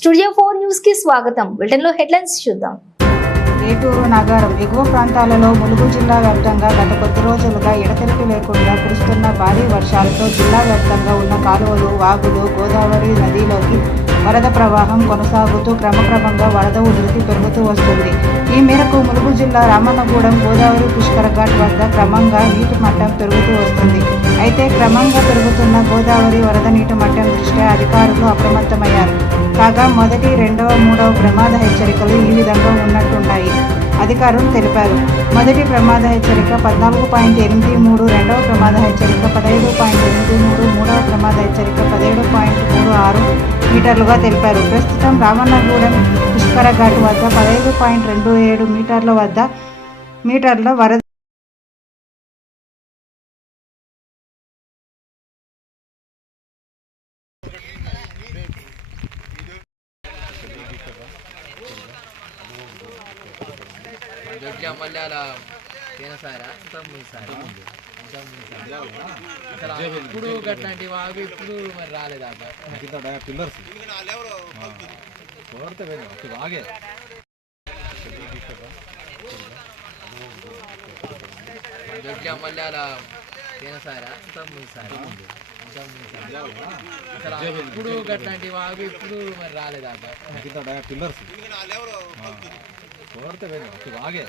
Studio four న్యూస్కి స్వాగతం. బులెటిన్లో హెడ్లైన్స్ చూద్దాం. ఏటూరు నగరం ఎగువ ప్రాంతాలలో ములుగు జిల్లా వ్యాప్తంగా గత కొద్ది రోజులుగా ఎడతెరిపి లేకుండా కురుస్తున్న భారీ వర్షాలతో జిల్లా వ్యాప్తంగా ఉన్న కాలువలు వాగులు గోదావరి నదిలోకి వరద ప్రవాహం కొనసాగుతూ క్రమక్రమంగా వరద ఉధృతి పెరుగుతూ వస్తుంది. ఈ మేరకు ములుగు జిల్లా రామన్నగూడెం గోదావరి పుష్కర ఘాట్ వద్ద క్రమంగా నీటి మట్టం పెరుగుతూ వస్తుంది. అయితే క్రమంగా పెరుగుతున్న గోదావరి వరద నీటి మట్టం దృష్ట్యా అధికారులు అప్రమత్తమయ్యారు. కాగా మొదటి రెండవ మూడవ ప్రమాద హెచ్చరికలు ఈ విధంగా ఉన్నట్టున్నాయి అధికారులు తెలిపారు. మొదటి ప్రమాద హెచ్చరిక పద్నాలుగు పాయింట్ ఎనిమిది మూడు రెండవ ప్రమాద హెచ్చరిక పదహైదు పాయింట్ ఎనిమిది మూడు మూడవ ప్రమాద హెచ్చరిక పదిహేడు పాయింట్ మూడు ఆరు మీటర్లుగా తెలిపారు. ప్రస్తుతం రామన్నగూడెం పుష్కర ఘాట్ వద్ద పదహైదు పాయింట్ రెండు ఏడు మీటర్ల వద్ద మీటర్ల వరద దొడ్ల మల్యాల పోయినసారా అసలు ఇప్పుడు గట్లాంటి వాగు ఇప్పుడు మరి రాలేదా పిల్లర్స్ కోరితే ఆగే దొడ్ల మల్యాల పోయినసారా తొమ్మిది సార్ ఇప్పుడు గట్లాంటి వాగు ఇప్పుడు మరి రాలేదా పిల్లర్స్ కోరితే వాగే